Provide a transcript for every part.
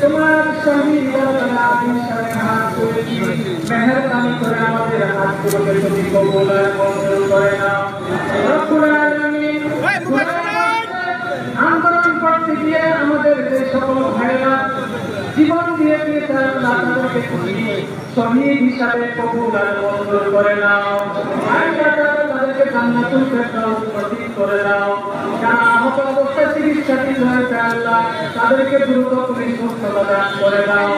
তোমার শহীদ মেহরবানি করে আমাদের হাতগুলোকে তুমি কবুল আর মঞ্জুর করে নাও। রব্বুল আলামিন আন্দোলন করতে গিয়ে আমাদের যে সকল ভাইরা জীবন দিয়ে দিয়েছে তাদেরকে তুমি শহীদ হিসাবে কবুল আর মঞ্জুর করে নাও। তাদেরকে জান্নাতুল ফেরদাউস নসিব করে নাও। যারা আহত অবস্থায় চিকিৎসাধীন হয়েছে আল্লাহ তাদেরকে দ্রুত তুমি সুস্থতা দান করে দাও।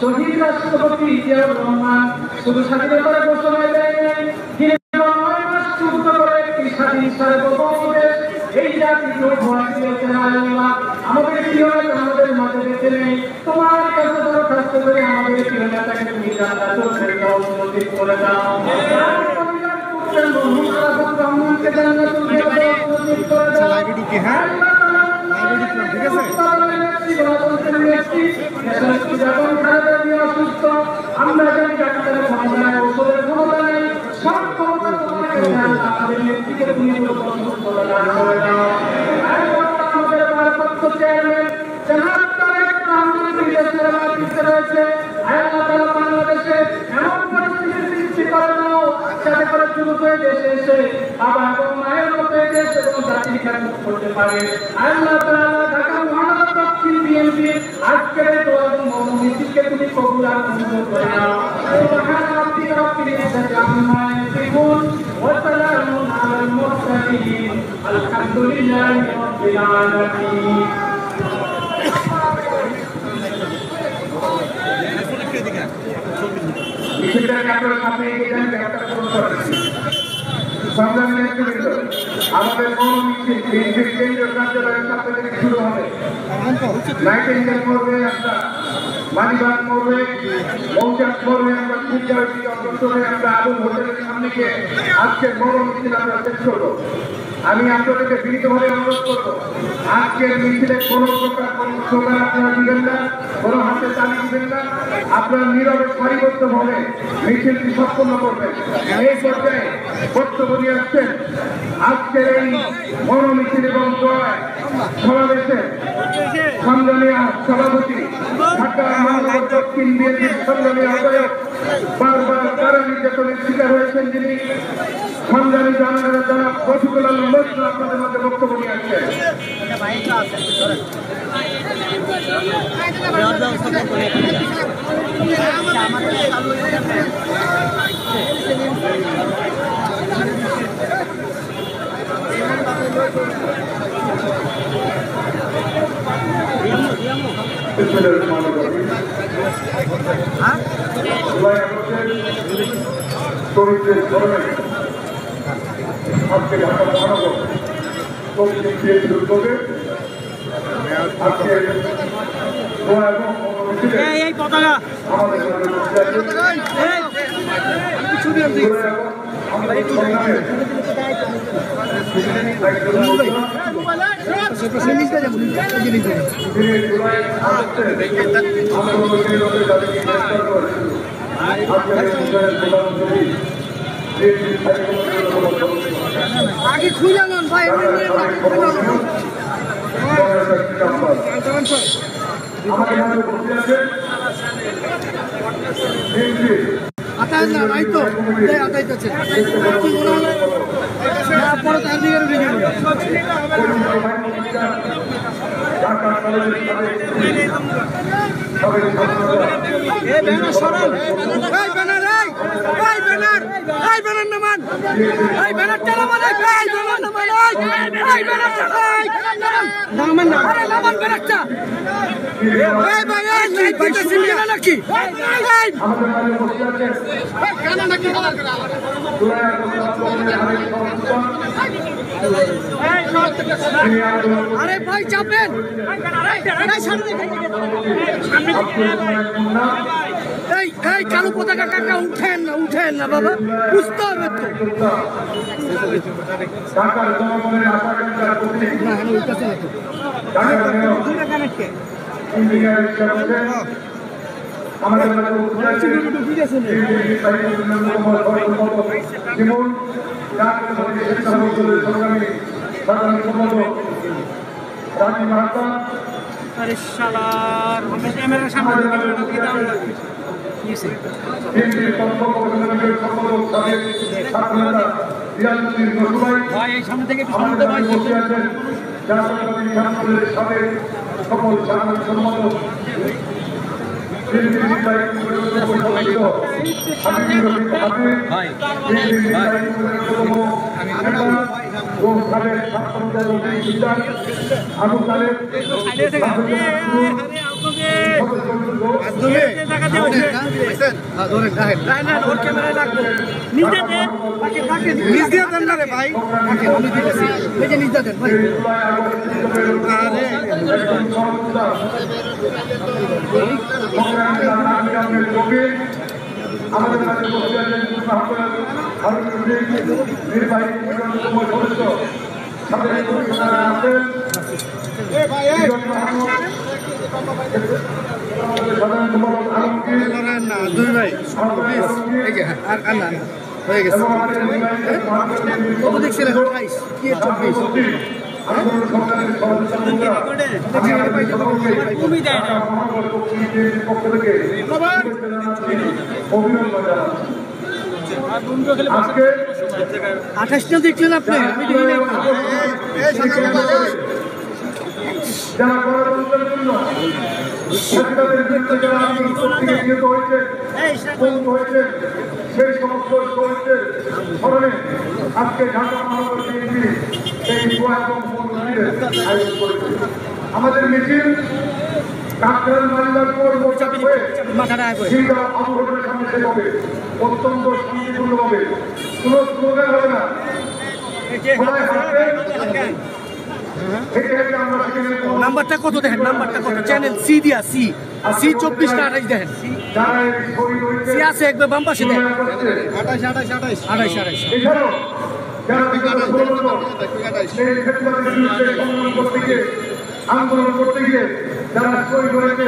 শহীদ রাষ্ট্রপতি জিয়াউর রহমান শুধু স্বাধীনতার ঘোষণা দেয়নি, স্বাধীন সার্বভৌমদেশ এই জাতিকে উপহার দিয়েছেন। আল্লাহ আমাদের প্রিয় নেতা আমাদের মাঝে বেঁচে নেই, তোমার কাছে দরখাস্ত করে আমাদের প্রিয় নেতাকে তুমি জান্নাতুল ফেরদাউস নসিব করে দাও। ব্রাহ্মণকে জান্নাতুল ফেরদাউস নসিব করে দাও। আমরা জানি ডাক্তারের ক্ষমতা নাই, ওষুধের ক্ষমতা নাই, সব ক্ষমতা তোমাকে আমাদের নেত্রীকে তুমি আমাদের ভারপ্রাপ্ত চেয়ারম্যান জনাব তারেক রহমান বিদেশের রাজনীতিতে রয়েছে। বাংলাদেশে এমন পরিস্থিতির সৃষ্টি করে দাও যাতে করে শুরু হয়ে দেশে এসে বাবা এবং মায়ের মতো দেশ এবং জাতির খেদমত করতে পারে। আল্লাহ তাআলা ঢাকা মহানগর দক্ষিণ বিএনপি আজকের দোয়া এবং মনোনীতিকে তুমি কবুল আর মঞ্জুর করে নাও। সুবহান রাব্বিকা রাব্বিল ইজ্জাতি আম্মা ইয়াসিফুন ওয়া সালামুন আলাল মুরসালিন আলহামদুলিল্লাহি রাব্বিল আলামিন। আমাদের কেন্দ্রীয় কার্যালয়ের সাথে থেকে শুরু হবে। নাইটিঙ্গেল মরবে, আমরা মানিবাগ মরবে, মৌচাক মরবে, আমরা আমরা আবুল হোটেলের সামনে গিয়ে আজকের বড় মিছিল আমরা শেষ করবো। আমি আপনাদেরকে বিনীতভাবে অনুরোধ করবো, আজকের মিছিলে কোনো প্রকার কোনো স্লোগান আপনারা দিবেন না, কোনো হাতে তালি দিবেন না, আপনারা নীরবে সারিবদ্ধভাবে মিছিলটি সম্পন্ন করবেন। এই পর্যায়ে বক্তব্য দিয়ে আসছেন আজকের এই মনোমিছিল এবং সমাবেশে সংগ্রামী সভাপতি ঢাকা মহানগর দক্ষিণ বিএনপির সংগ্রামী আহ্বায়ক, বারবার কারা নির্যাতনের শিকার হয়েছেন যিনি সংগ্রামী জানাজারা যারা রফিকুল আলম নজরুল আপনাদের মধ্যে বক্তব্য নিয়ে আসছেন। আজকে ঢাকা মহানগর দক্ষিণ বিএনপির উদ্যোগে আজকে আগে খুলে নেন ভাই, আতাই না নাই তো আতাইতেছে পরে তার দিকে নাকি আরে ভাই চাপেন এই কালো পতাকা কাকা উঠেন না বাবা, বুঝতে হবে তো। ঢাকার জনগণের আকাঙ্ক্ষার প্রতি না হ্যাঁ উঠতেছে না তো। ইঞ্জিনিয়ার হিসাবে আমাদের মাঝে উপস্থিত আছেন যেমন শিক্ষা মন্ত্রণালয়ের সংগ্রামী সাধারণ সম্পাদক রানী মাহাতা, বিএনপির তথ্য গবেষণা বিভাগের সম্পাদক সাবেক ছাত্রনেতা রিয়াজুদ্দিন রসুলাই, আমাদের মাঝে উপস্থিত আছেন জাতীয়তাবাদী ছাত্রদলের সাবেক সকল সাধারণ সম্পাদক বিএনপির নির্বাহী কমিটির সদস্য হাবিবুর রশিদ হাবিব, বিএনপির নির্বাহী কমিটির অন্যতম নেতা ও সাবেক ছাত্রদল আবু তালেব আমাদের মাঝে বসে আছেন নির্বাহী সদস্য সাধারণ সম্পাদক আলমগীর হয়ে গেছে দেখছিলেন আঠাশটা দেখলেন আপনি, যারা গণতন্ত্রের জন্য স্বাধীনতার বিরুদ্ধে যারা আন্দোলন করতে গিয়ে নিহত হয়েছে, পঙ্গু হয়েছে, সেই সমস্ত শহীদদের স্মরণে আজকে ঢাকা মহানগর বিএনপি এই দোয়া এবং মিছিলের আয়োজন করেছে। আমাদের মিছিল কাকরাইল মালিবাগপুর মোর্চাদ হয়ে খিলগাঁও আবুহরের সামনে শেষ হবে, অত্যন্ত শান্তিপূর্ণভাবে, কোনো স্লোগান হবে না, সবাই হাঁটবে। নাম্বারটা কত দেখেন, নাম্বারটা কত, চ্যানেল সি দিয়া সি 24টা 28 দেখেন, সি আছে একবার বাম পাশে দেখেন 28 এছাড়াও যারা আন্দোলন করতে গিয়ে যারা শহীদ হয়েছে,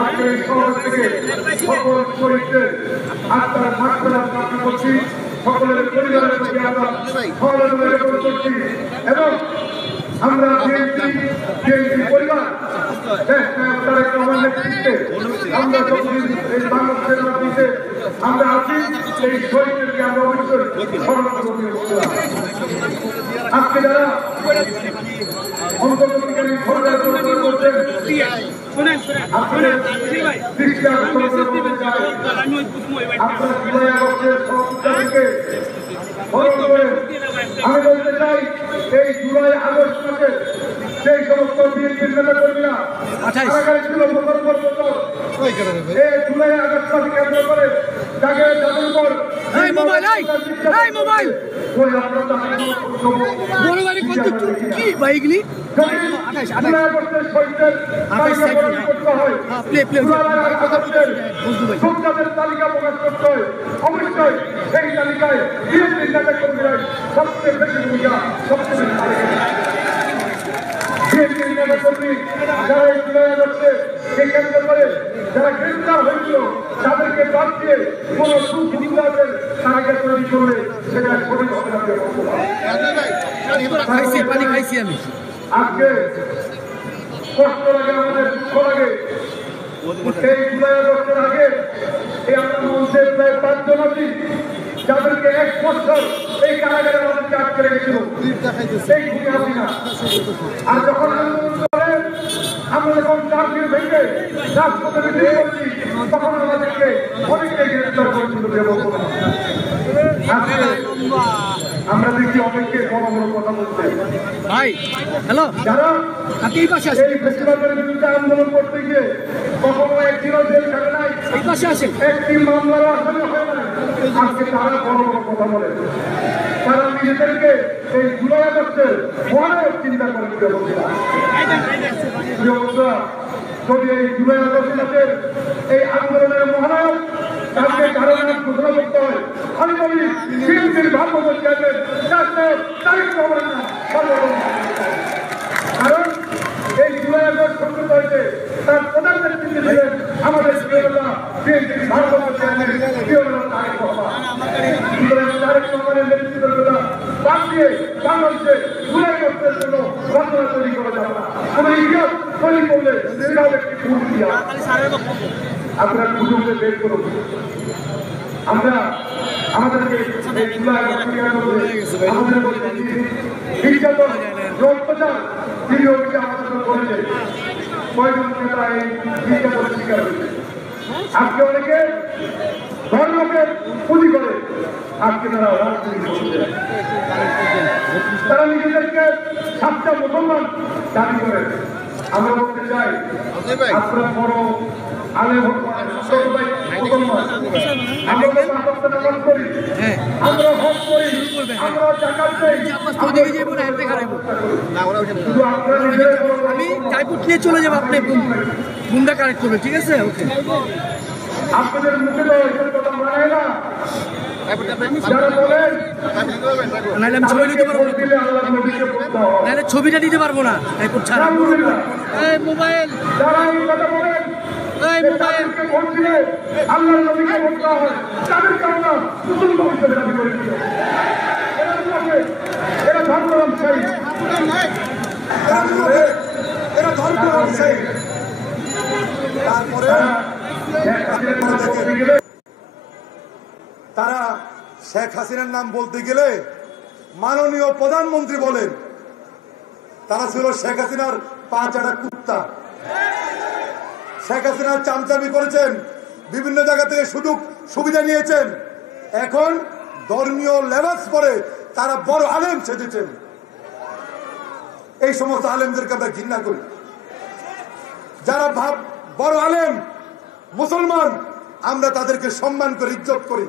আজকে এই শহর থেকে সকল শহীদদের আত্মার মাত্রা কামনা করছি, সকলের পরিবারের প্রতি আমরা সহযোগিতা জ্ঞাপন করছি এবং আমরা বিএনপি পরিবার দেশ নায়ক তারেক রহমানের নেতৃত্বে আমরা যতদিন এই বাংলাদেশের মাটিতে আমরা আছি, এই শহীদদেরকে আমরা অবশ্যই স্মরণ করতে। আজকে যারা অন্তর্বর্তীকালীন সরকার পরিচালনা করছেন, আপনাদের দৃষ্টি আকর্ষণ করতে চাই, আপনারা জুলাই আগস্টের সহযোগিতাকে স্মরণ করে আমি বলতে চাই, এই জুলাই আগস্ট মাসে সেই সমস্ত বিএনপির নেতা কর্মীরা কারাগারে ছিল এই জুলাই আগস্ট মাসে কেন্দ্র করে তাকে জাদুঘর তালিকা প্রকাশ করতে হয়, অবশ্যই সেই তালিকায় বিএনপির নেতা কর্মীরা সবচেয়ে বেশি ভূমিকা, সবচেয়ে বিএনপির নেতা কর্মী যারা এই জুলাই আগস্টে কেন্দ্র করে যারা গ্রেফতার হয়েছিল তাদেরকে বাদ দিয়ে কোন সুবিধাদের তালিকা তৈরি করলে সেটা সঠিক হবে না। আজকে কষ্ট লাগে, আমাদের দুঃখ লাগে, এই জুলাই আগস্টের আগে এই আমরা মঞ্চের প্রায় 5 জন আছি যাদেরকে 1 বছর এই কারাগারে আমাদেরকে আটকে রেখেছিল সেই ভূমি হাসিনা। আর যখন আন্দোলন করে আমরা যখন চাকরি ভেঙে রাজপথে বিক্রি করছি তখন আমাদেরকে অনেকটাই গ্রেফতার করেছিল। আমরা দেখছি অনেককে বড় বড় কথা বলতে ভাই, হ্যালো, যারা এই পাশে এই ফেস্টিভ্যালের বিরুদ্ধে আন্দোলন করতে গিয়ে কখনো একদিনও জেল খাটে নাই, এই পাশে আসেন, একটি মামলার আসামি হয় না, আজকে তারা বড় বড় কথা বলে, তারা নিজেদেরকে এই জুলাই আগস্টের ভয়ানক চিন্তা করে। যদি এই জুলাই আগস্ট মাসের এই আন্দোলনের মহানায়ক তাকে কারণে ঘোষণা করতে হয়, আমি বলি বিএনপির ভারপ্রাপ্ত চেয়ারম্যান তারেক রহমানের নাম কারণ এই জুলাই আগস্ট সংযুক্ত হয়েছে তার প্রধান নেতৃত্বে ছিলেন আমাদের বিএনপির ভারপ্রাপ্ত চেয়ারম্যান তারেক রহমান। তারেক রহমানের নেতৃত্বগুলো বাদ দিয়ে বাংলাদেশে জুলাই আগস্টের জন্য ঘটনা তৈরি করা যাবে না। আমরা ইতিহাস তৈরি করলে সেটাও একটি ভুল দিয়া আপনারা সুযোগে বের করুন। আমরা আমাদেরকে আমাদের নির্যাতন অত্যাচার তিনি অভিযান আমাদের করেছে, কয়েকজন নেতা এই নির্যাতন শিকার হয়েছে। আজকে অনেকে ধর্মকে পুঁজি করে আজকে তারা রাজনীতি করছে, তারা নিজেদেরকে সাতটা মুসলমান দাবি করে। আমরা বলতে চাই আপনারা বড় আলে আমি টাইপুট নিয়ে চলে যাবো, আপনি গুন্ডা কারেক্ট করবে, ঠিক আছে? ওকে, আপনাদের মুখে তো কথা মানায় না। যারা বলেন নাহলে আমি ছবি নিতে পারবো না, নাহলে ছবিটা নিতে পারবো না টাইপুট ছাড়া। মোবাইল যারা এই কথা বলেন তাদেরকে ভোট দিলে আল্লাহর নবীকে ভোট দেওয়া হয়, তাদেরকে আমরা মুসলমান হিসেবে দাবি করে দিল। এরা ধর্ম ব্যবসায়ী, এরা ধর্ম ব্যবসায়ী। তারপরে তারা শেখ হাসিনার নাম বলতে গেলে মাননীয় প্রধানমন্ত্রী বলেন। তারা ছিল শেখ হাসিনার পা চাটা কুত্তা। শেখ হাসিনার চামচামি করেছেন, বিভিন্ন জায়গা থেকে সুযোগ সুবিধা নিয়েছেন। এখন ধর্মীয় লেবাস পরে তারা বড় আলেম সেজেছেন। এই সমস্ত আলেমদেরকে আমরা ঘৃণা করি। যারা বড় আলেম মুসলমান, আমরা তাদেরকে সম্মান করি, ইজ্জত করি।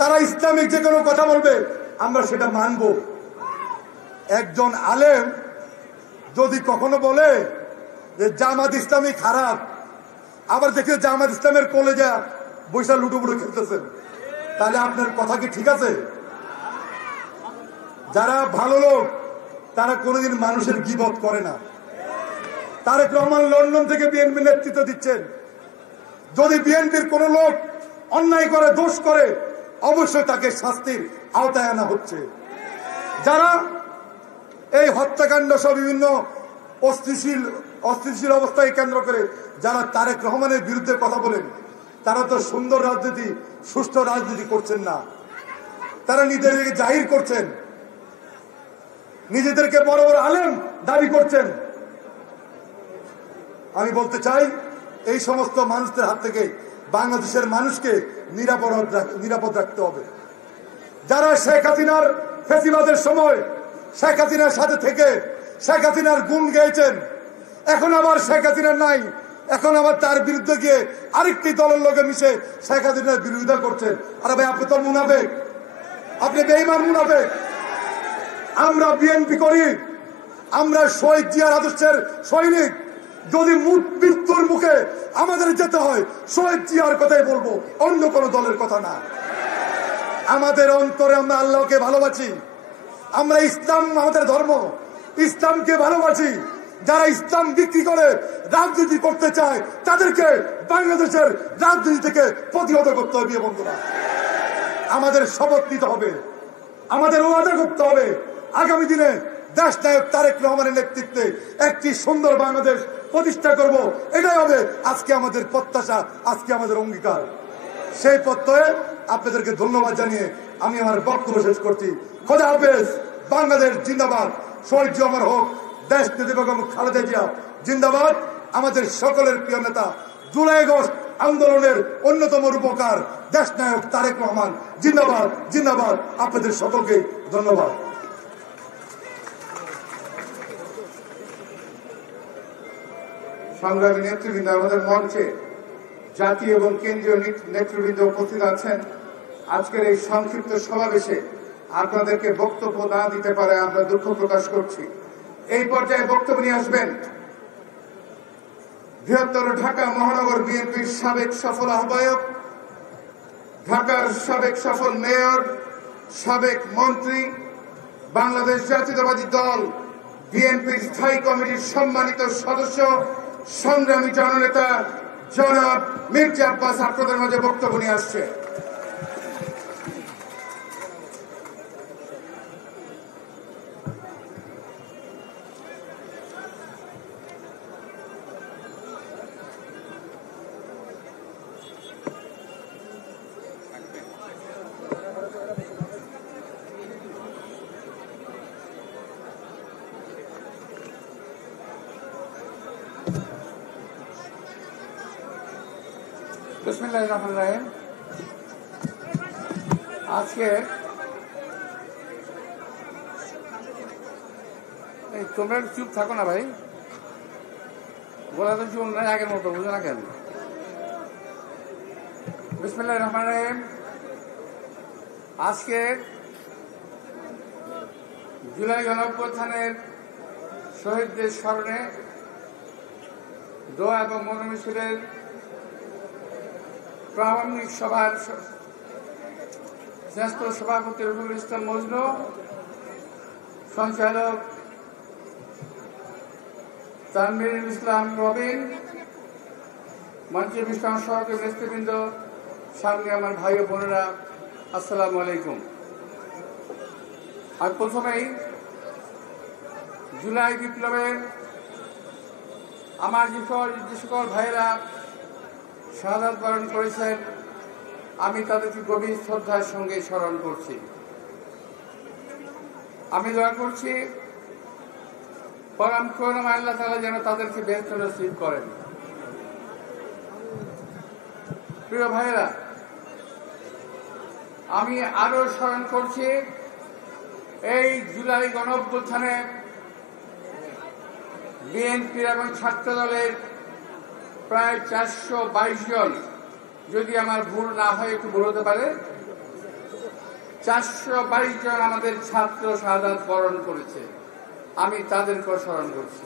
তারা ইসলামিক যে কোনো কথা বলবে আমরা সেটা মানব। একজন আলেম যদি কখনো বলে যে জামাত ইসলামী খারাপ, আবার দেখে জামাত ইসলামের কলেজা বৈশা লুডুবুডু খেলতেছেন, তাহলে আপনার কথা কি ঠিক আছে? যারা ভালো লোক তারা কোনোদিন মানুষের গীবত করে না। তারেক রহমান লন্ডন থেকে বিএনপি নেতৃত্ব দিচ্ছেন। যদি বিএনপির কোন লোক অন্যায় করে, দোষ করে, অবশ্যই তাকে শাস্তির আওতায় আনা হচ্ছে। যারা এই হত্যাকাণ্ড সহ বিভিন্ন অস্থিতিশীল অবস্থাকে কেন্দ্র করে যারা তারেক রহমানের বিরুদ্ধে কথা বলেন, তারা তো সুন্দর রাজনীতি, সুষ্ঠু রাজনীতি করছেন না। তারা নিজেদেরকে জাহির করছেন, নিজেদেরকে বড় বড় আলেম দাবি করছেন। আমি বলতে চাই, এই সমস্ত মানুষদের হাত থেকে বাংলাদেশের মানুষকে নিরাপদ রাখতে হবে। যারা শেখ হাসিনার ফেসিবাদের সময় শেখ হাসিনার সাথে থেকে শেখ হাসিনার গুণ গেয়েছেন, এখন আবার শেখ হাসিনার নাই, এখন আবার তার বিরুদ্ধে গিয়ে আরেকটি দলের লোকে মিশে শেখ হাসিনার বিরোধিতা করছেন। আরে ভাই, আপনি তো মুনাফেক, আপনি বেঈমান মুনাফেক। আমরা বিএনপি করি, আমরা শহীদ জিয়ার আদর্শের সৈনিক। যদি মৃত্যুর মুখে আমাদের যেতে হয়, শহীদ জিয়ার কথাই বলবো, অন্য কোন দলের কথা না। আমাদের অন্তরে আমরা আল্লাহকে ভালোবাসি, আমরা ইসলাম আমাদের ধর্ম, ইসলামকে ভালোবাসি। যারা ইসলাম বিক্রি করে রাজনীতি করতে চায় তাদেরকে বাংলাদেশের রাজনীতি থেকে প্রতিহত করতে হবে। বন্ধুরা, আমাদের শপথ নিতে হবে, আমাদের ওয়াদা করতে হবে, আগামী দিনে দেশ নায়ক তারেক রহমানের নেতৃত্বে একটি সুন্দর বাংলাদেশ প্রতিষ্ঠা করব। এটাই হবে আজকে আমাদের প্রত্যাশা, আজকে আমাদের অঙ্গীকার। সেই প্রত্যয়ে আপনাদেরকে ধন্যবাদ জানিয়ে আমি আমার বক্তব্য শেষ করছি। খোদা হাফেজ। বাংলাদেশ জিন্দাবাদ। শহীদ জিয়া অমর হোক। দেশ নেত্রী বেগম খালেদা জিয়া জিন্দাবাদ। আমাদের সকলের প্রিয় নেতা, জুলাই আগস্ট আন্দোলনের অন্যতম রূপকার দেশ নায়ক তারেক রহমান জিন্দাবাদ, জিন্দাবাদ। আপনাদের সকলকে ধন্যবাদ। সংগ্রামী নেতৃবৃন্দ, আমাদের মঞ্চে জাতীয় এবং কেন্দ্রীয় নেতৃবৃন্দ উপস্থিত আছেন। আজকের এই সংক্ষিপ্ত সমাবেশে আপনাদেরকে বক্তব্য না দিতে পারে আমরা দুঃখ প্রকাশ করছি। এই পর্যায়ে বক্তব্য নিয়ে আসবেন বৃহত্তর ঢাকা মহানগর বিএনপির সাবেক সফল আহ্বায়ক, ঢাকার সাবেক সফল মেয়র, সাবেক মন্ত্রী, বাংলাদেশ জাতীয়তাবাদী দল বিএনপির স্থায়ী কমিটির সম্মানিত সদস্য, সংগ্রামী জননেতা জনাব মির্জা আব্বাস আপনাদের মাঝে বক্তব্য নিয়ে আসছে। বিসমিল্লাহির রহমানির রহিম। আজকে তোমরা চুপ থাকো না ভাই, বলা তো চুপ নাই আগের মতো, বুঝো না কেন? বিসমিল্লাহির রহমানির রহিম। আজকে জুলাই গণঅভ্যুত্থানের শহীদদের স্মরণে দোয়া এবং মনোমিছিলের প্রারম্ভিক সভার জ্যেষ্ঠ সভাপতি রফিকুল ইসলাম মজনু, সঞ্চালক তানভীরুল ইসলাম রবিন, মঞ্চের বিশিষ্ট সহকারী নেতৃবৃন্দ, সামনে আমার ভাই ও বোনেরা, আসসালামু আলাইকুম। আর প্রথমেই জুলাই বিপ্লবের আমার যে সকল ভাইয়েরা শাহাদাত বরণ করেছেন, আমি তাদেরকে গভীর শ্রদ্ধার সঙ্গে স্মরণ করছি। আমি দোয়া করছি পরম করুণাময় আল্লাহ তাআলা যেন তাদেরকে বেহেশত নসিব করেন। প্রিয় ভাইয়েরা, আমি আরো স্মরণ করছি এই জুলাই গণঅভ্যুত্থানে বিএনপি এবং ছাত্র দলের প্রায় 422 জন, যদি আমার ভুল না হয় একটু ভুল হতে পারে, 422 জন আমাদের ছাত্র শাহাদাত বরণ করেছে। আমি তাদেরকেও স্মরণ করছি।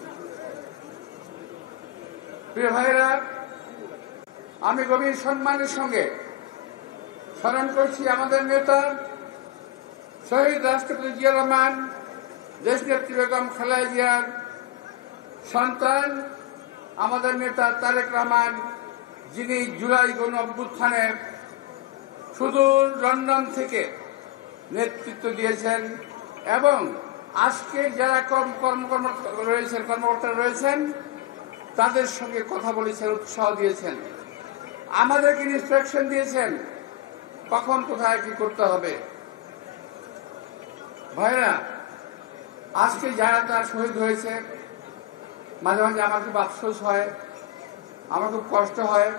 প্রিয় ভাইয়েরা, আমি গভীর সম্মানের সঙ্গে স্মরণ করছি আমাদের নেতা শহীদ রাষ্ট্রপতি জিয়াউর রহমান, দেশনেত্রী বেগম খালেদা জিয়ার সন্তান আমাদের নেতা তারেক রহমান, যিনি জুলাই গণঅভ্যুত্থানে সুদূর লন্ডন থেকে নেতৃত্ব দিয়েছেন এবং আজকে যারা কর্মকর্তা রয়েছেন তাদের সঙ্গে কথা বলেছেন, উৎসাহ দিয়েছেন, আমাদেরকে ইনস্ট্রাকশন দিয়েছেন কখন কোথায় কি করতে হবে। ভাইরা, আজকে যারা তার শহীদ হয়েছে, মাঝে মাঝে আমার খুব আফসোস হয়, আমার খুব কষ্ট হয়।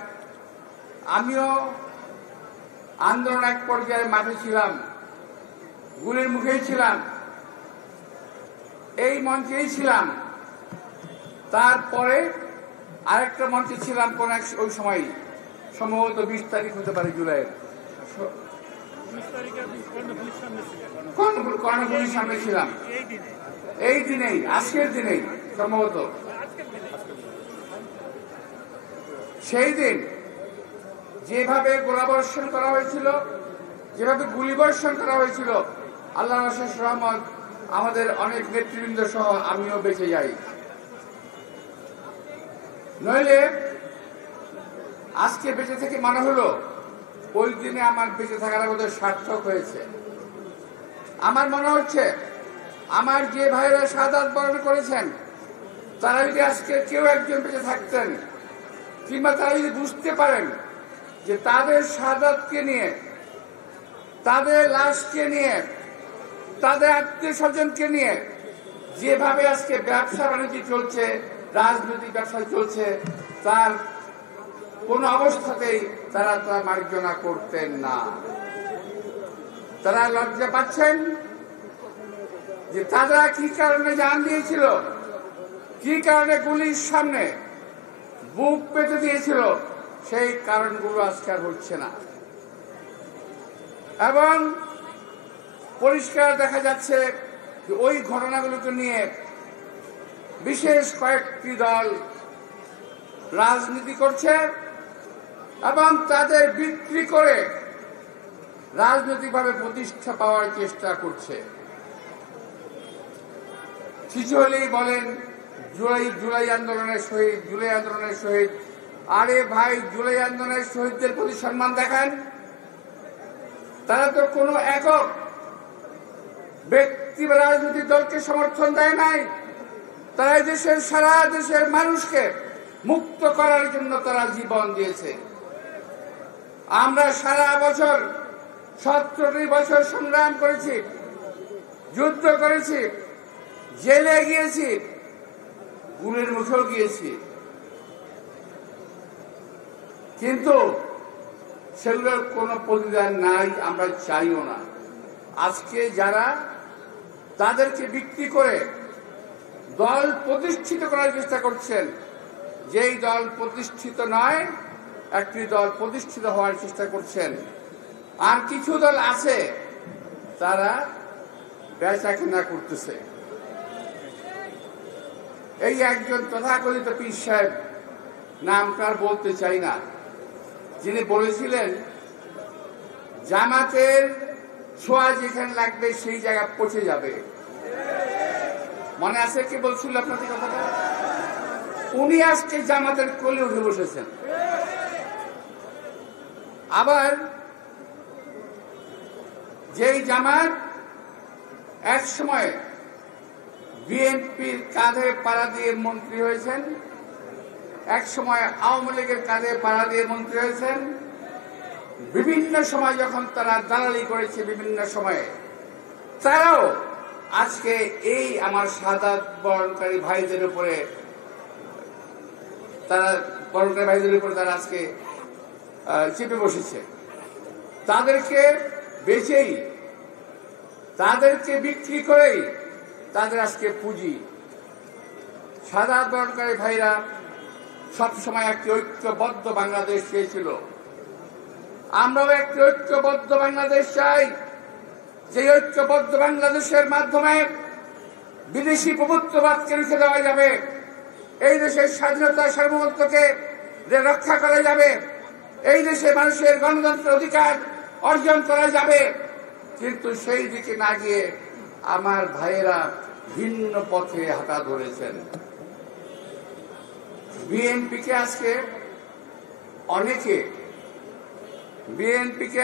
আমিও আন্দোলন এক পর্যায়ে মাঠে ছিলাম, গুলির মুখেই ছিলাম, এই মঞ্চেই ছিলাম, তারপরে আরেকটা মঞ্চে ছিলাম কোন এক ওই সময়, সম্ভবত 20 তারিখ হতে পারে জুলাইয়ের, কর্ণফুলির সামনে ছিলাম, এই দিনেই, আজকের দিনেই সম্ভবত। সেই দিন যেভাবে গোলাবর্ষণ করা হয়েছিল, যেভাবে গুলিবর্ষণ করা হয়েছিল, আল্লাহর অশেষ রহমত আমাদের অনেক নেতৃবৃন্দ সহ আমিও বেঁচে যাই। নইলে আজকে বেঁচে থেকে মনে হলো ওই দিনে আমার বেঁচে থাকার বোধহয় সার্থক হয়েছে। আমার মনে হচ্ছে আমার যে ভাইয়েরা শাহাদাত বরণ করেছেন তারা যদি আজকে কেউ একজন বেঁচে থাকতেন, কিংবা তারা যদি বুঝতে পারেন যে তাদের শাহাদাতকে নিয়ে, তাদের লাশকে নিয়ে, তাদের আত্মীয় স্বজনকে নিয়ে যেভাবে আজকে ব্যবসা বাণিজ্য চলছে, রাজনৈতিক ব্যবসা চলছে, তার কোন অবস্থাতেই তারা মার্জনা করতেন না। তারা লজ্জা পাচ্ছেন যে তারা কি কারণে জান দিয়েছিল, কি কারণে গুলির সামনে বুক পেতে দিয়েছিল, সেই কারণগুলো আজকে আর হচ্ছে না। এবং পরিষ্কার দেখা যাচ্ছে যে ওই ঘটনাগুলোকে নিয়ে বিশেষ কয়েকটি দল রাজনীতি করছে এবং তাদের বিক্রি করে রাজনৈতিকভাবে প্রতিষ্ঠা পাওয়ার চেষ্টা করছে। কিছু হলেই বলেন জুলাই আন্দোলনের শহীদ। আরে ভাই, জুলাই আন্দোলনের শহীদদের প্রতি সম্মান দেখান। তারা তো কোনো একক ব্যক্তি বা রাজনৈতিক দলকে সমর্থন দেয় নাই। তারা দেশের সারা দেশের মানুষকে মুক্ত করার জন্য তারা জীবন দিয়েছে। আমরা সারা বছর 17টি বছর সংগ্রাম করেছি, যুদ্ধ করেছি, জেলে গিয়েছি, গুলির মুখেও গিয়েছি, কিন্তু সেগুলোর কোনো প্রতিদান নাই, আমরা চাইও না। আজকে যারা তাদেরকে বিক্রি করে দল প্রতিষ্ঠিত করার চেষ্টা করছেন, যেই দল প্রতিষ্ঠিত নয়, একটি দল প্রতিষ্ঠিত হওয়ার চেষ্টা করছেন। আর কিছু দল আছে তারা বেচা কেনা করতেছে। এই একজন তথাকথিত পীর সাহেব, নাম তার বলতে চাই না, যিনি বলেছিলেন জামাতের ছোঁয়া যেখানে লাগবে সেই জায়গা পচে যাবে। মনে আছে কি বলছিল আপনাদের কথাটা? উনি আজকে জামাতের কোলে উঠে বসেছেন। আবার যেই জামাত এক সময় বিএনপির কাঁধে পাড়া দিয়ে মন্ত্রী হয়েছেন, এক সময় আওয়ামী লীগের কাঁধে পাড়া দিয়ে মন্ত্রী হয়েছেন, বিভিন্ন সময় যখন তারা দালালি করেছে, বিভিন্ন সময়ে তারাও আজকে এই আমার শাহাদাত বরণকারী ভাইদের উপরে তারা আজকে চেপে বসেছে। তাদেরকে বেচেই, তাদেরকে বিক্রি করেই তাদের আজকে পুঁজি। শাহাদাত বরণকারী ভাইরা সবসময় একটি ঐক্যবদ্ধ বাংলাদেশ চেয়েছিল। আমরাও একটি ঐক্যবদ্ধ বাংলাদেশ চাই, যে ঐক্যবদ্ধ বাংলাদেশের মাধ্যমে বিদেশি প্রভুত্ববাদকে রুখে দেওয়া যাবে, এই দেশের স্বাধীনতা সার্বভৌমত্বকে রক্ষা করা যাবে, এই দেশে মানুষের গণতন্ত্রের অধিকার অর্জন করা যাবে। কিন্তু সেই দিকে না গিয়ে আমার ভাইয়েরা ভিন্ন পথে হাঁটা ধরেছেন। বিএনপিকে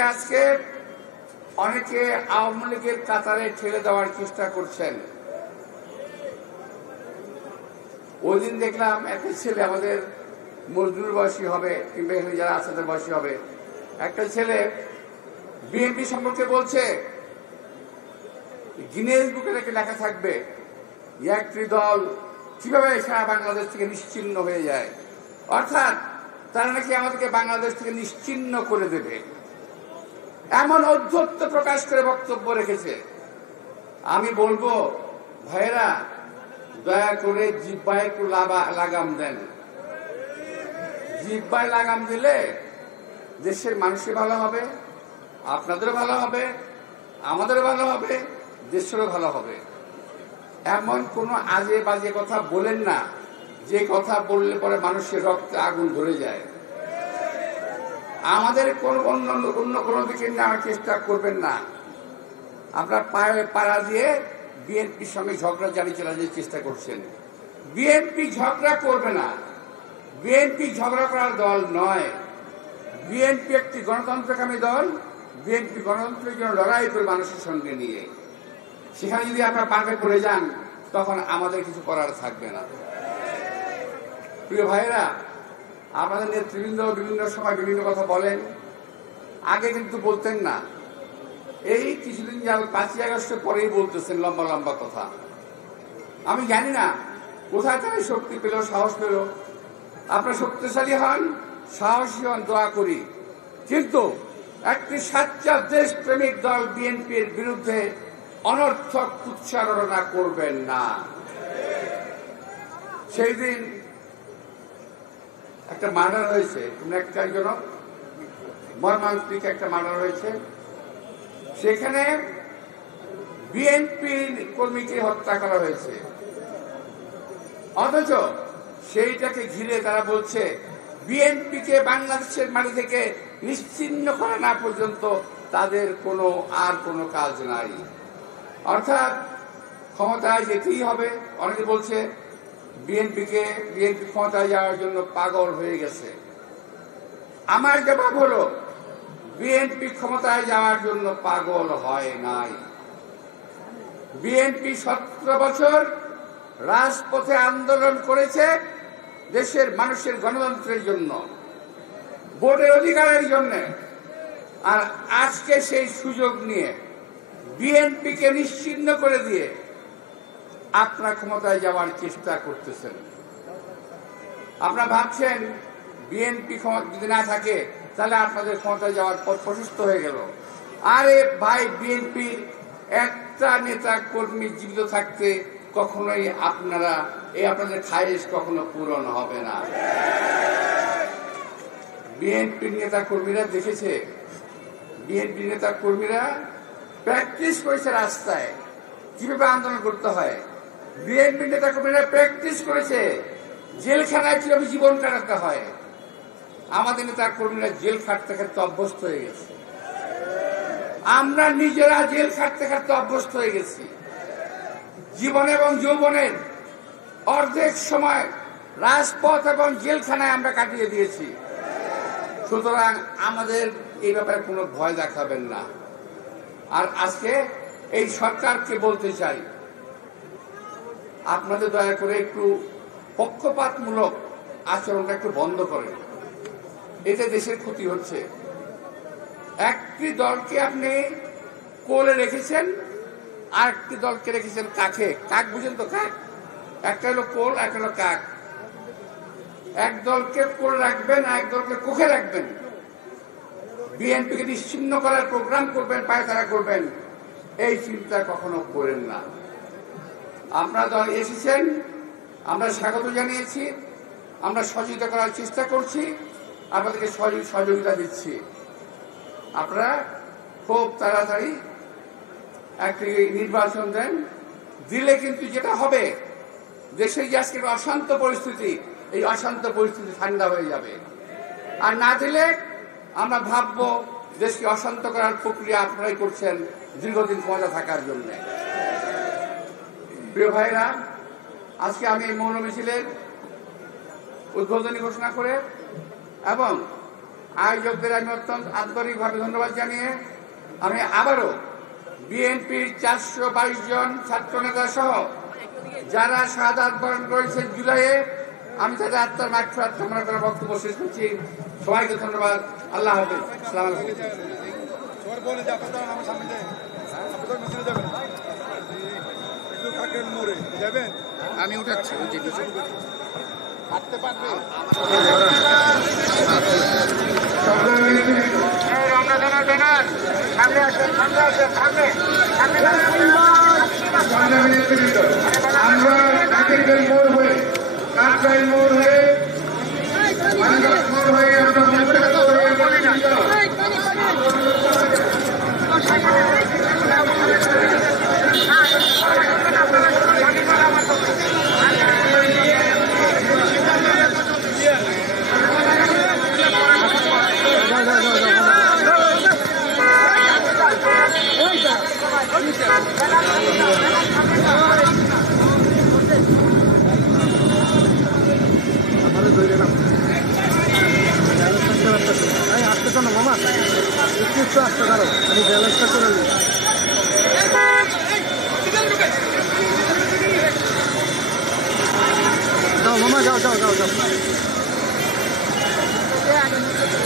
আজকে অনেকে আওয়ামী লীগের কাতারে ঠেলে দেওয়ার চেষ্টা করছেন। ওই দিন দেখলাম একটা ছেলে, আমাদের মজদুর বয়সী হবে কিংবা যারা আছে তাদের বয়সী হবে, একটা ছেলে বিএনপি সম্পর্কে বলছে গিনেস বুকে নাকি লেখা থাকবে একটি দল কিভাবে সারা বাংলাদেশ থেকে নিশ্চিহ্ন হয়ে যায়, অর্থাৎ তারা নাকি আমাদেরকে বাংলাদেশ থেকে নিশ্চিহ্ন করে দেবে, এমন ঔদ্ধত্য প্রকাশ করে বক্তব্য রেখেছে। আমি বলবো ভাইয়েরা, দয়া করে জিহ্বায় একটু লাগাম দেন। জিহ্বায় লাগাম দিলে দেশের মানুষের ভালো হবে, আপনাদেরও ভালো হবে, আমাদেরও ভালো হবে, দেশেরও ভালো হবে। এমন কোনো আজে বাজে কথা বলেন না যে কথা বললে পরে মানুষের রক্তে আগুন ধরে যায়। আমাদের অন্য কোনো দিকে নেওয়ার চেষ্টা করবেন না। আপনারা পাড়া দিয়ে বিএনপির সঙ্গে ঝগড়া জারি চালানোর চেষ্টা করছেন। বিএনপি ঝগড়া করবে না, বিএনপি ঝগড়া করার দল নয়। বিএনপি একটি গণতন্ত্রকামী দল। বিএনপি গণতন্ত্রের জন্য লড়াই করে মানুষের সঙ্গে নিয়ে, সেখানে যদি আপনারা পাঙ্গে পড়ে যান তখন আমাদের কিছু করার থাকবে না। প্রিয় ভাইয়েরা, আপনাদের নেতৃবৃন্দ বিভিন্ন সময় বিভিন্ন কথা বলেন, আগে কিন্তু বলতেন না। এই কিছুদিন যাবে 5ই আগস্টের পরেই বলতেছেন লম্বা লম্বা কথা। আমি জানি না কোথায় তারা শক্তি পেল, সাহস পেল। আপনারা শক্তিশালী হন, সাহসী হন, দোয়া করি। কিন্তু একটি সাচ্চা দেশপ্রেমিক দল বিএনপির বিরুদ্ধে অনর্থক উচ্চারণা করবেন না। সেই দিন একটা মার্ডার হয়েছে, একজন মর্মান্তিক একটা মার্ডার হয়েছে, সেখানে বিএনপি কর্মীকে হত্যা করা হয়েছে। অথচ সেইটাকে ঘিরে তারা বলছে বিএনপিকে বাংলাদেশের মাটি থেকে নিশ্চিহ্ন করা না পর্যন্ত তাদের আর কোনো কাজ নাই। অর্থাৎ ক্ষমতায় যেতেই হবে। অনেকে বলছে বিএনপি ক্ষমতায় যাওয়ার জন্য পাগল হয়ে গেছে। আমার জবাব হলো বিএনপি ক্ষমতায় যাওয়ার জন্য পাগল হয় নাই। বিএনপি 17 বছর রাজপথে আন্দোলন করেছে দেশের মানুষের গণতন্ত্রের জন্য, ভোটের অধিকারের জন্য। আর আজকে সেই সুযোগ নিয়ে বিএনপিকে নিশ্চিহ্ন করে দিয়ে আপনারা ক্ষমতায় যাওয়ার চেষ্টা করতেছেন। আপনারা ভাবছেন বিএনপি ক্ষমতা যদি না থাকে তাহলে আপনাদের ক্ষমতায় যাওয়ার পথ প্রশস্ত হয়ে গেল। আরে ভাই, বিএনপির একটা নেতা কর্মী জীবিত থাকতে কখনোই আপনাদের খায়েশ কখনো পূরণ হবে না। বিএনপির নেতা কর্মীরা দেখেছে, বিএনপি নেতা কর্মীরা প্র্যাকটিস করেছে রাস্তায় কিভাবে আন্দোলন করতে হয়। বিএনপি নেতা কর্মীরা প্র্যাকটিস করেছে জেলখানায় কিভাবে জীবন কাটাতে হয়। আমাদের নেতা কর্মীরা জেল খাটতে খাটতে অভ্যস্ত হয়ে গেছে। আমরা নিজেরা জেল খাটতে খাটতে অভ্যস্ত হয়ে গেছি। জীবন এবং যৌবনের অর্ধেক সময় রাজপথ এবং জেলখানায় আমরা কাটিয়ে দিয়েছি। সুতরাং আমাদের এই ব্যাপারে কোনো ভয় দেখাবেন না। আর আজকে এই সরকারকে বলতে চাই, আপনাদের দয়া করে একটু পক্ষপাতমূলক আচরণটা একটু বন্ধ করেন। এতে দেশের ক্ষতি হচ্ছে। একটি দলকে আপনি কোলে রেখেছেন, আর একটি দলকে রেখেছেন কাকে। কাক বুঝেন তো? কাক একটা হলো কোল, একটা হলো কাক। এক দলকে কোলে রাখবেন, আর এক দলকে কোখে রাখবেন। বিএনপিকে নিশ্চিহ্ন করার প্রোগ্রাম করবেন, পায়তারা করবেন, এই চিন্তা কখনো করেন না। আপনারা দল এসেছেন, আমরা স্বাগত জানিয়েছি, আমরা সহযোগিতা করার চেষ্টা করছি, আপনাদেরকে সহযোগিতা দিচ্ছি। আপনারা খুব তাড়াতাড়ি একটি নির্বাচন দেন, দিলে কিন্তু যেটা হবে, দেশে যে আজকে অশান্ত পরিস্থিতি, এই অশান্ত পরিস্থিতি ঠান্ডা হয়ে যাবে। আর না দিলে আমরা ভাববো দেশকে অশান্ত করার প্রক্রিয়া আপনারাই করছেন দীর্ঘদিন ক্ষমতা থাকার জন্য। প্রিয় ভাইরা, আজকে আমি এই মৌন মিছিলের উদ্বোধনী ঘোষণা করে এবং আয়োজকদের আমি অত্যন্ত আন্তরিকভাবে ধন্যবাদ জানিয়ে আমি আবারও বিএনপির 422 জন ছাত্র নেতা সহ যারা শাহাদাত বরণ করেছেন জুলাইয়ে, আমি তাদের আত্মার মাগফিরাত কামনা করে বক্তব্য শেষ করছি। সবাইকে ধন্যবাদ। আল্লাহ হাফেজ। আসসালামু আলাইকুম। আমি উঠাচ্ছি। আমরা নাগরিকের মোড় হয়ে, কাকরাইল মোড় হয়ে, মানিকগঞ্জ মোড় হয়ে, আমরা আসতে না মামা, একটু আসতে পারো, আমি ব্যালেন্সটা করে নিই। যাও মামা, যাও যাও যাও যাও।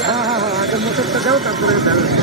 হ্যাঁ হ্যাঁ হ্যাঁ, আগে মোটরটা যাও, তারপরে ব্যালেন্স।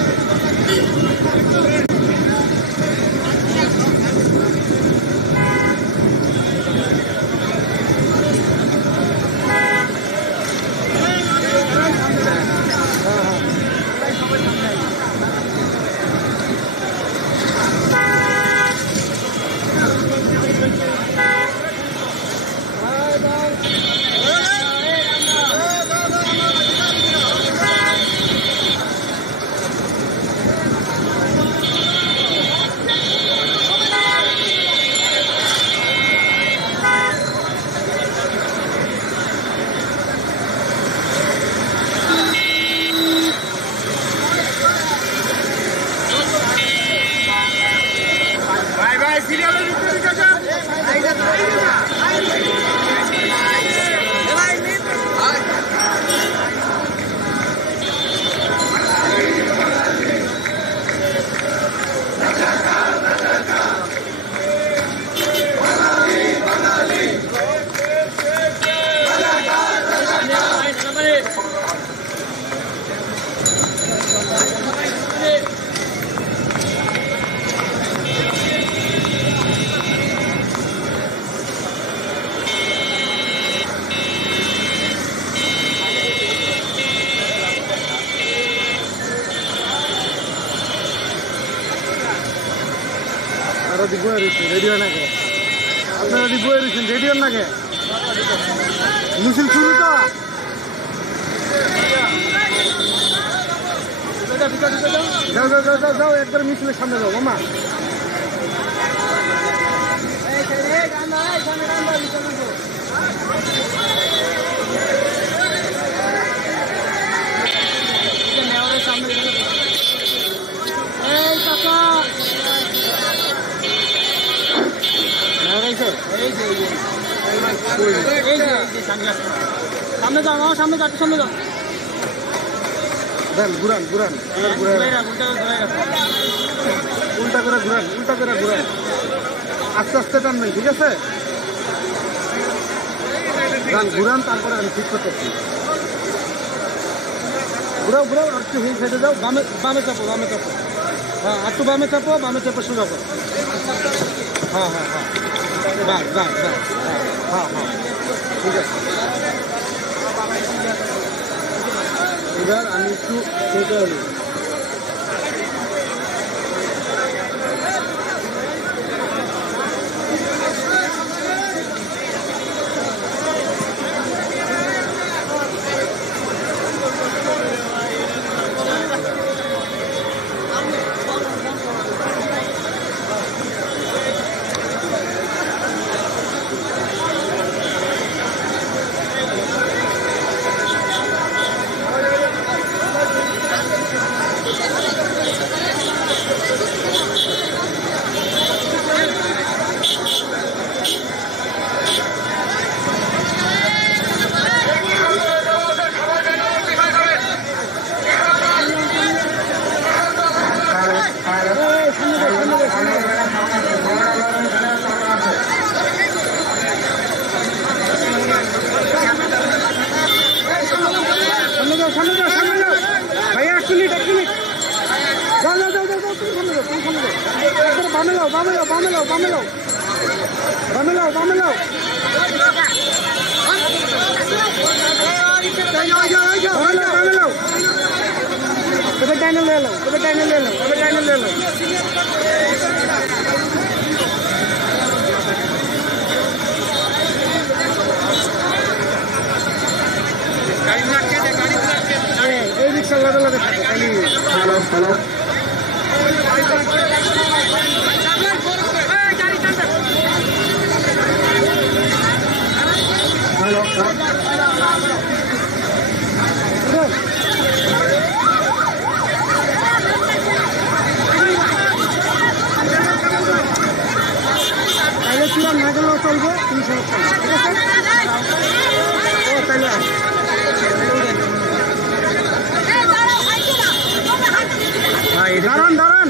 রেডিও নাকি আপনারা যদি বয়ে রয়েছেন রেডিও নাকি মিছিল শুরু তো যাও যাও যাও যাও যাও একবার মিছিলের সামনে যাও মামা সামনে যাও আমার সামনে যাও সামনে যাও ঘুরান ঘুরান উল্টা করে ঘুরান উল্টা করে ঘুরান আস্তে আস্তে টানবেন ঠিক আছে ঘুরান তারপরে আমি ঠিক করতেছি ঘুরাও ঘুরাও আর একটু হিল সাইডে যাও বামে বামে চাপো হ্যাঁ একটু বামে চাপো সোজা করো হ্যাঁ হ্যাঁ হ্যাঁ বাস বাস বাস হ্যাঁ হ্যাঁ ঠিক আছে এবার আমি একটু সেটা হলো এই রিক্সা লগে লগে হ্যালো তাহলে চূড়া না গেলেও চলবে কোনো সমস্যা নেই ঠিক আছে ও তাহলে দাঁড়ান দাঁড়ান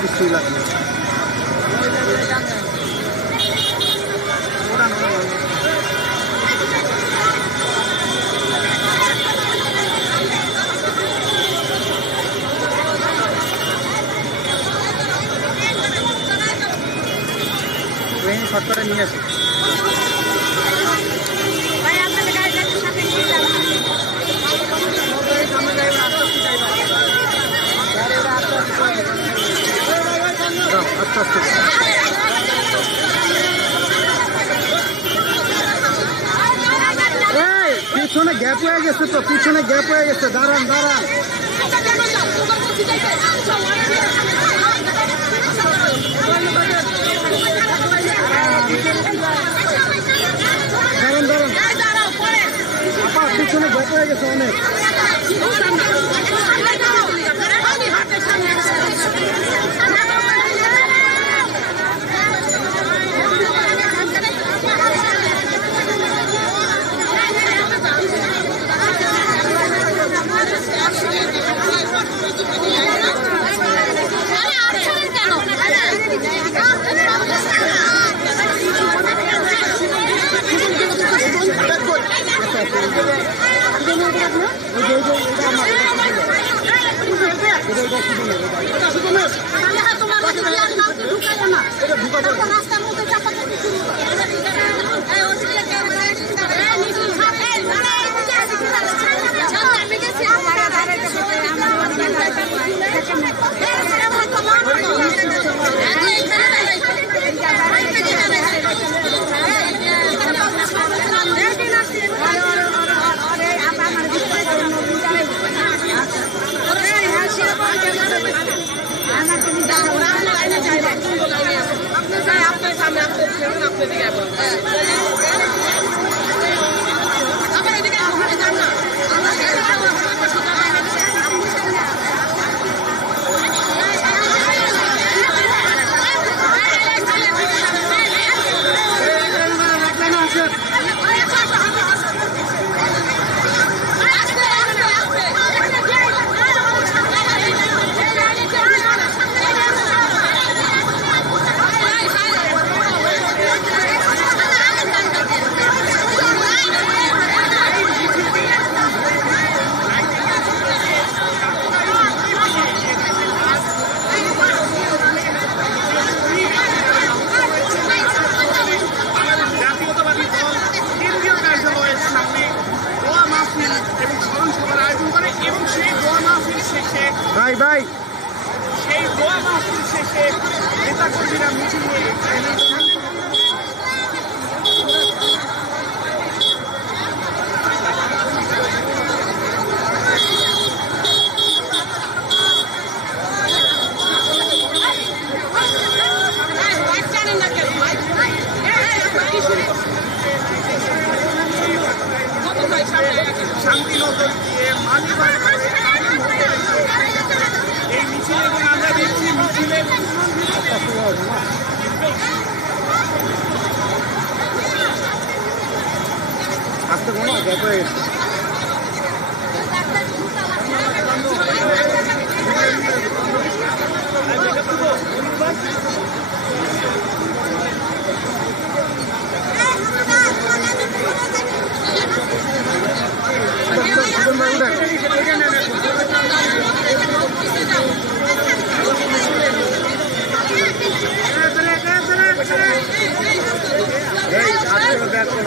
কিছুই লাগবে শর্ট করে নিয়ে আসি আস্তে আস্তে পিছনে গ্যাপ হয়ে গেছে তো পিছনে গ্যাপ হয়ে গেছে দাঁড়ান দাঁড়ান আপা পিছনে গপ হয়ে গেছে অনেক। ভাই সেই দোয়া মাহফিল শেষে নেতাকর্মীরা মিছিল নিয়ে শান্তিনগর দিয়ে মালিবাগ এই মিছিল এবং আমরা দেখছি মিছিলের আসতে কোনো গপ হয়ে গেছে।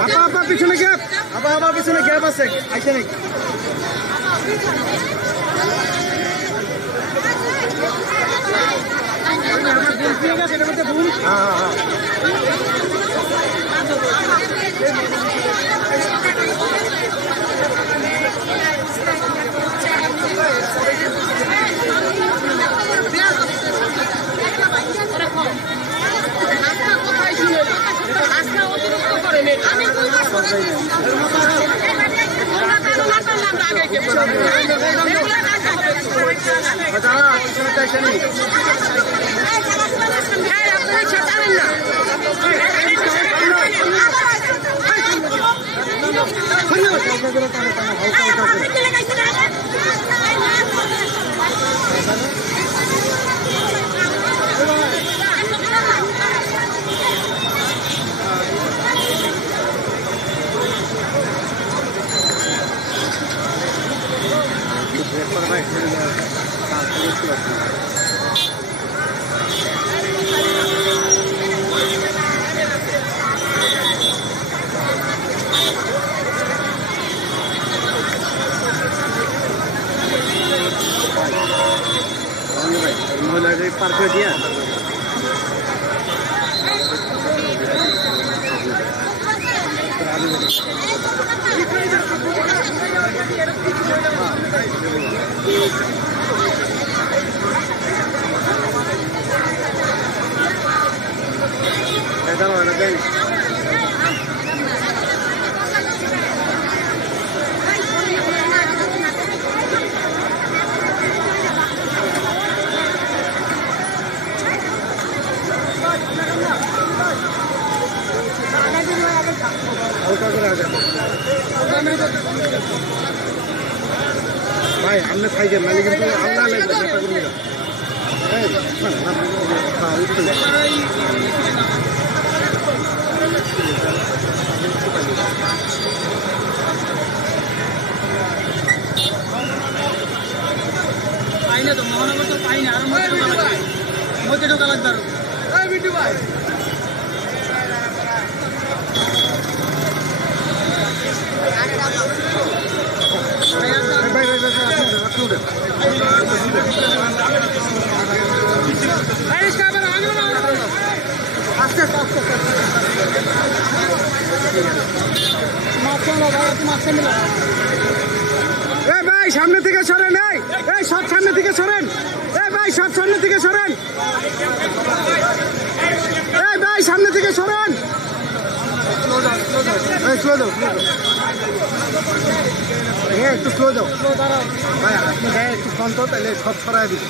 আপা পিছনে গ্যাপ, আপা পিছনে গ্যাপ আছে, আইসে নাকি पार कर दिया। ভাই আপনি খাইছেন নাহলে কিন্তু আল্লাহ লাগবে নেতা কর্মীরা পাই না তো মহানগর তো পাই না আর মধ্যে ঢোকা লাগবে আরো বিটু ভাই ভাই সামনে থেকে সরেন এই সব সামনে থেকে সরেন ভাই সব সামনে থেকে সরেন ভাই সামনে থেকে সরেন স্লো যাও একটু স্লো যাও ভাই আপনি গায়ে একটু ফ্রন্ট তাহলে সব সরাই দিবে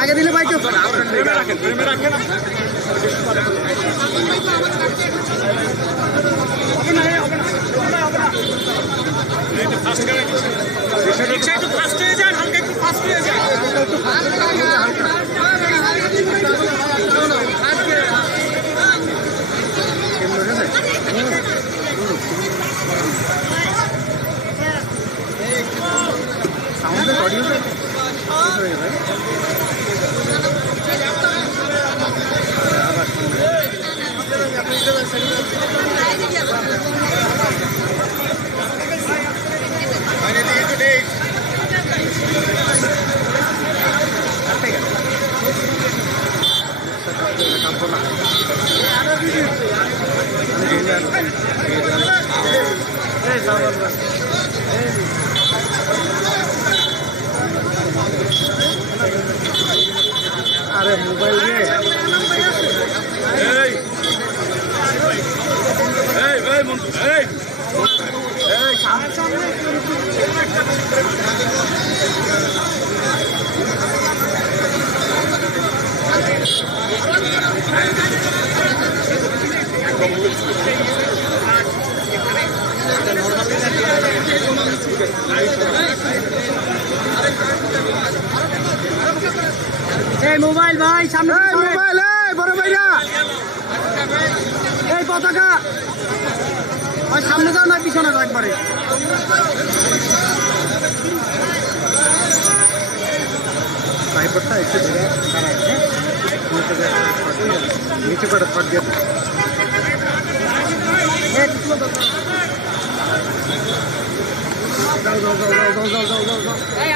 আগে দিলে ভাই কেউ আরে মোবাইল রে মোবাইল ভাই সামনে মোবাইল বড় ভাইরা এই পতাকা ওই সামনে যাও না পিছনে যাও একবারে ট্রাইপডটা একটু ধরে নিচে করে ফাট দিয়ে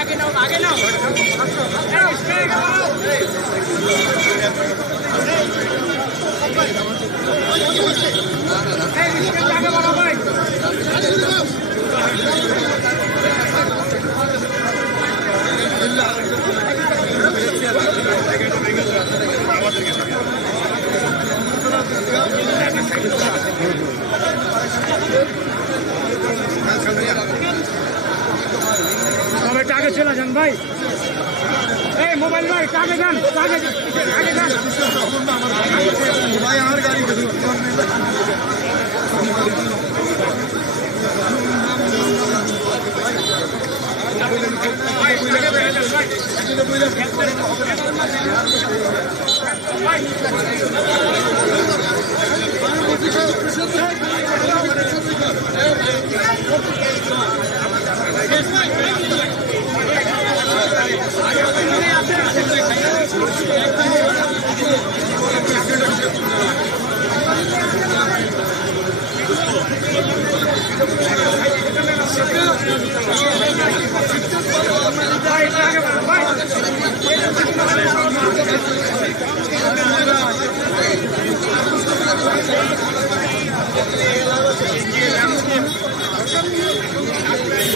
আগে নাও আগে চলে যান ভাই এই মোবাইল ভাই আগে যান আগে যান ভাই আমার গাড়ি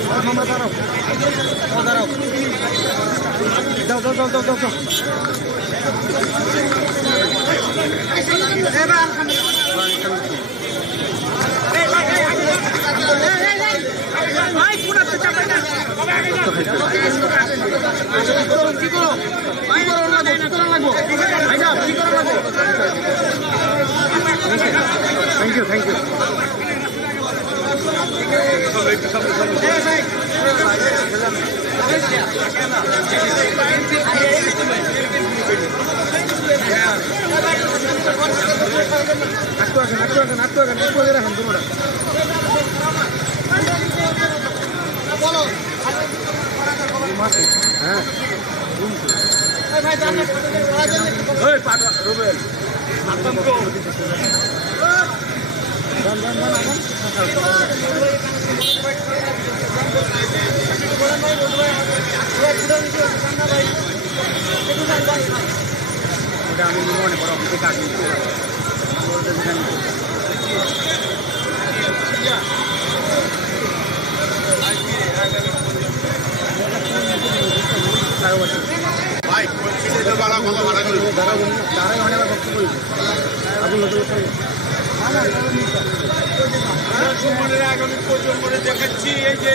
মামা দাঁড়াও, দাঁড়াও, যাও যাও যাও যাও যাও যাও। Thank you thank you. একটু আসেন একটু আসেন একটু আসেন একটু আগে রাখেন তোমরা। হ্যাঁ আমি মনে করো কাটি আগামী প্রজন্মে দেখাচ্ছি এই যে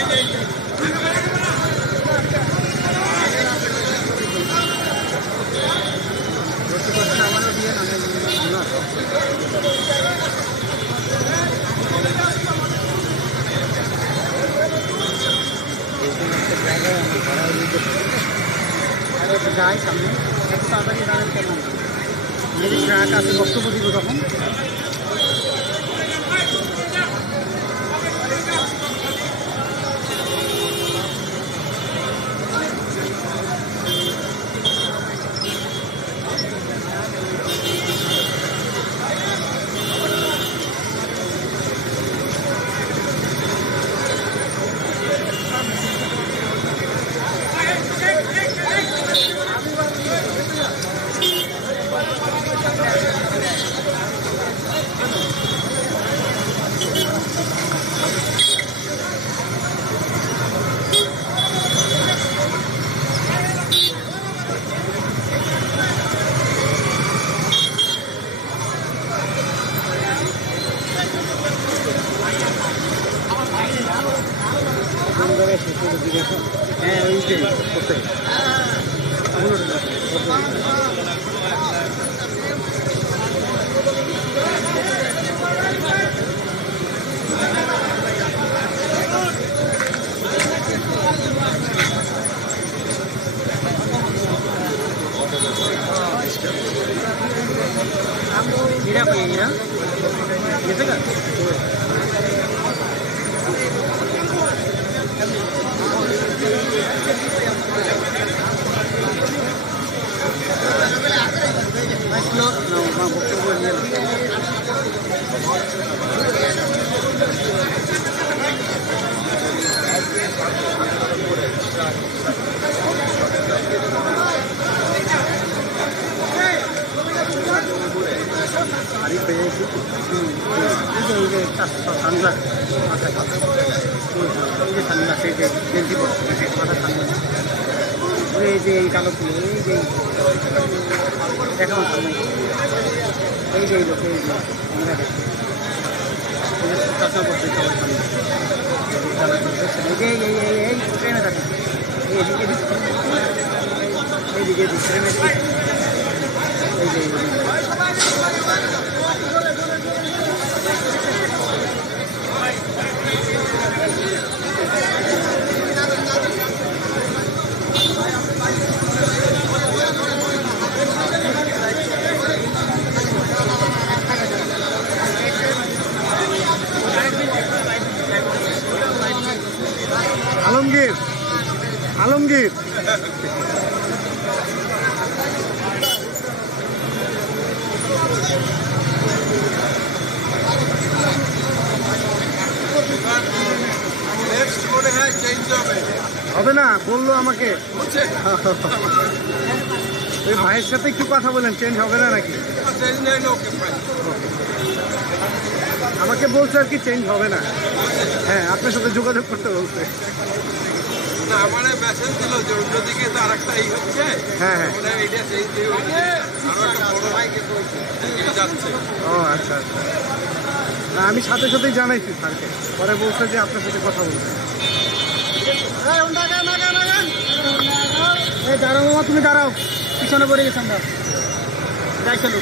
যাই সামনে একটু তাড়াতাড়ি দাঁড়ান কেমন যদি ট্রাক আছে বক্তব্য দিব তখন। হ্যাঁ ওইটাই করতে Mira, pues mira. ¿Y este acá? No, vamos, qué bueno. Ahí pegué eso. Itu tas sandal. Ini sandal saya ganti bos. Mata sandal. Ini je kalau pilih ini je. देखो এই যে লোকে আমরা দেখি কথা বলতে এই যে এই ট্রেনে থাকে এইদিকে ট্রেনে এই যে আলমগীর আলমগীর হবে না বললো আমাকে ওই ভাইয়ের সাথে একটু কথা বলেন চেঞ্জ হবে না নাকি আমাকে বলছে আর কি চেঞ্জ হবে না। হ্যাঁ, আপনার সাথে যোগাযোগ করতে বলছে। না আমার মেসেজ দিল যে অন্য দিকে তো আরেকটা এই হচ্ছে। হ্যাঁ হ্যাঁ, এইটা চেঞ্জ দিয়ে আরো একটা বড় ভাই কিন্তু এটা যাচ্ছে। ও আচ্ছা আচ্ছা। না, আমি সাথে সাথেই জানাইছি স্যারকে, পরে বলছে যে আপনার সাথে কথা বলতে। দাঁড়াও মামা, তুমি দাঁড়াও, পিছনে পড়ে গেছে আমরা। যাই চলো।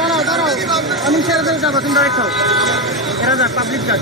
দাঁড়াও দাঁড়াও, আমি ছেড়ে দেবো, যাবো তুমি ডাইরেক্ট হও। এরা যাক, পাবলিক যাক।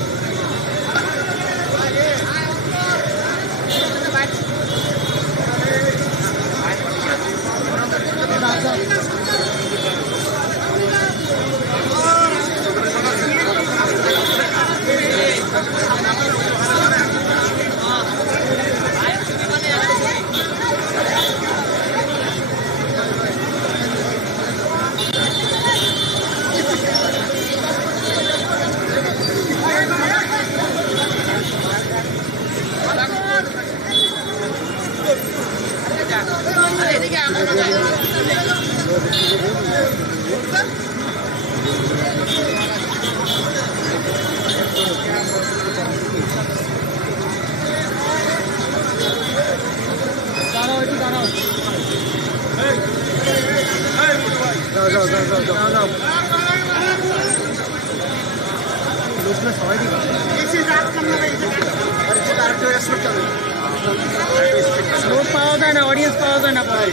লোক পাওয়া যায় না, অডিয়েন্স পাওয়া যায় না পরে।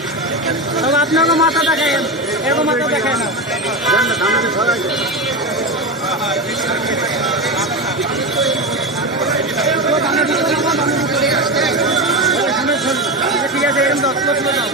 তবে আপনাকে মাথা দেখায়, এরকম মাথা দেখায় না। ঠিক আছে, এরকম 10 লক্ষ দাও।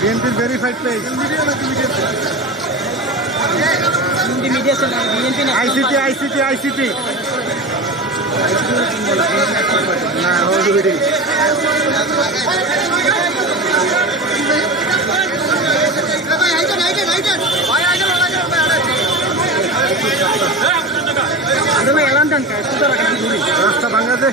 বিএনপির verified page, ICT ICT ICT না অলরেডি রাস্তা ভাঙাতে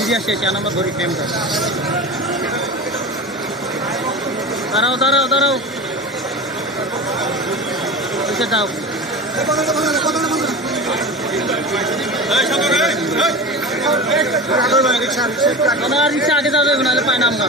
মিডিয়া শেষ, আমরা ধরি টাইমটা। দাঁড়াও দাঁড়াও দাঁড়াও, দাও রিক্সা আগে যাবে, নাহলে পাই না আমরা।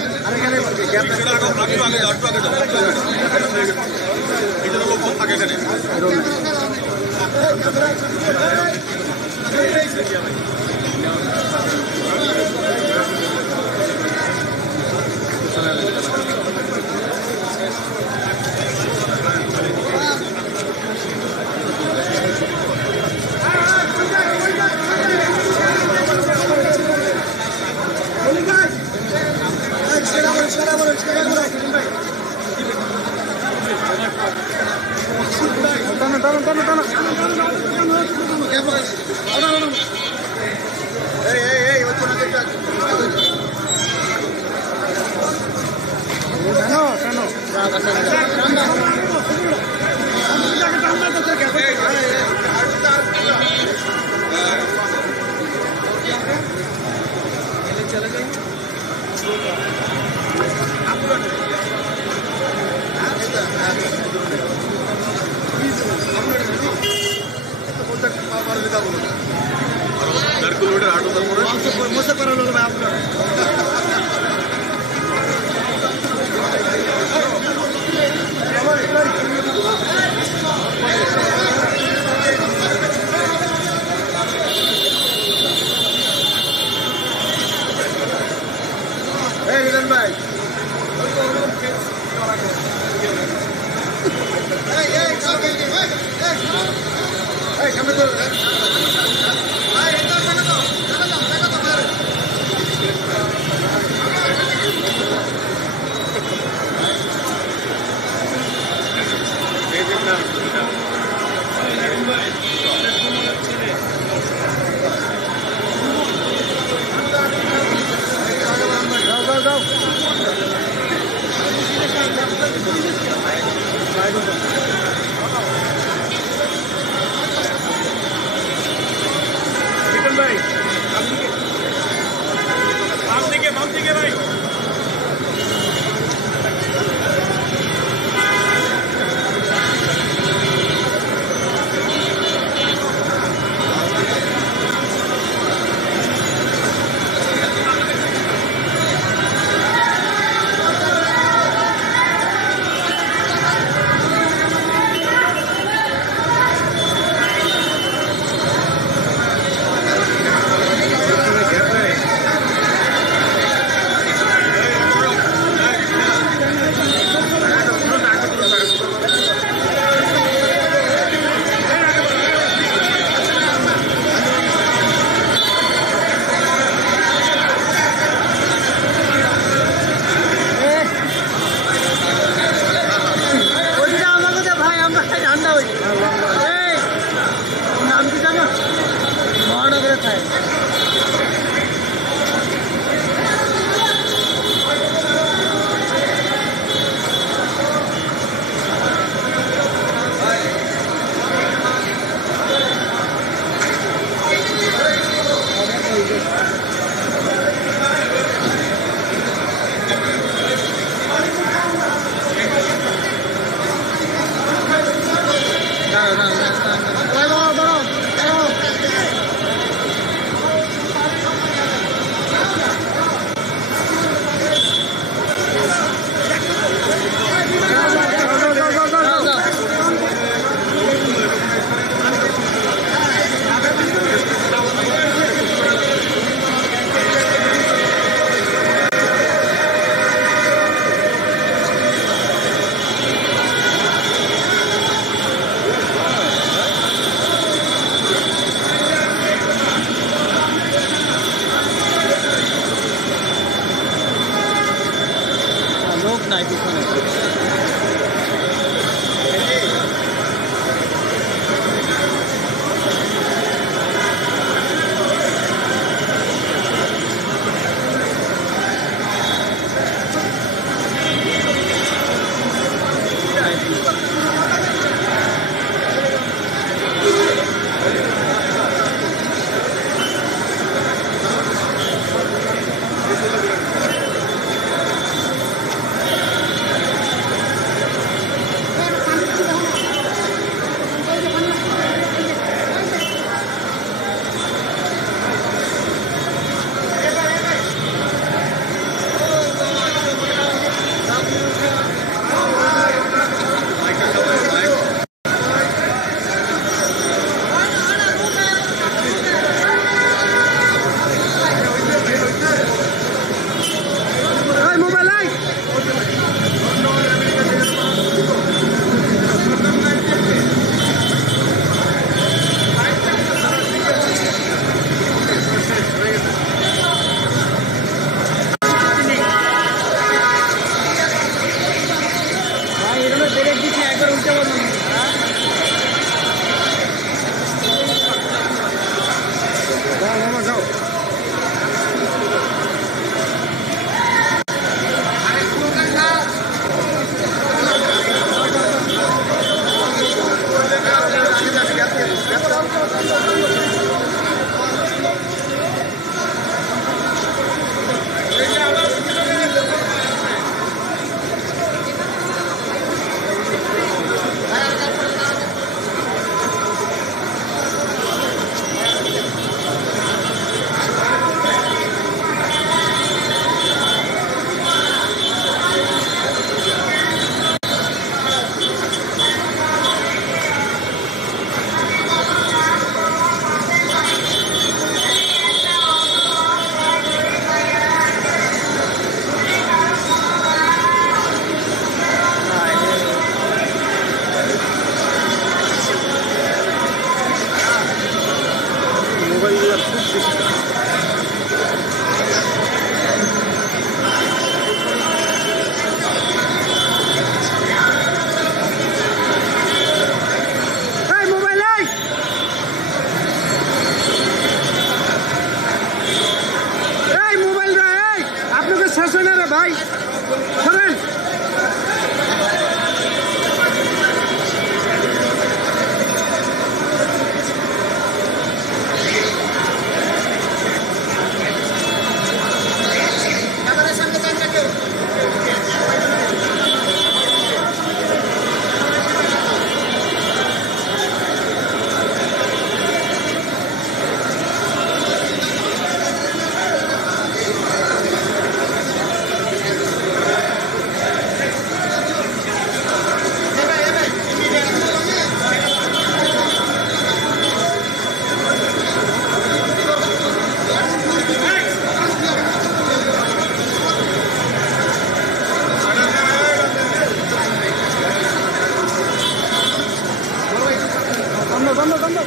বন্ধ বন্ধ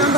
বন্ধ।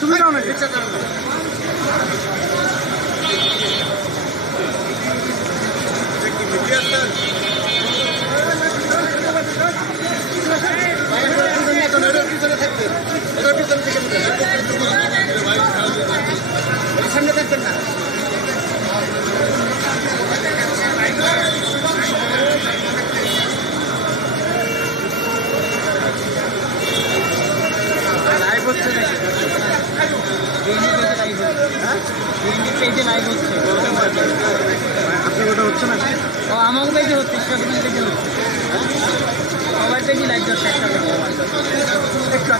তুমি যাও না রিক্সা চালানো। সামনে থাকবেন না। আপনার হচ্ছে না? আমার পেজে হচ্ছে, পেজে হচ্ছে, সবার পেজে লাইভ যাচ্ছে একটা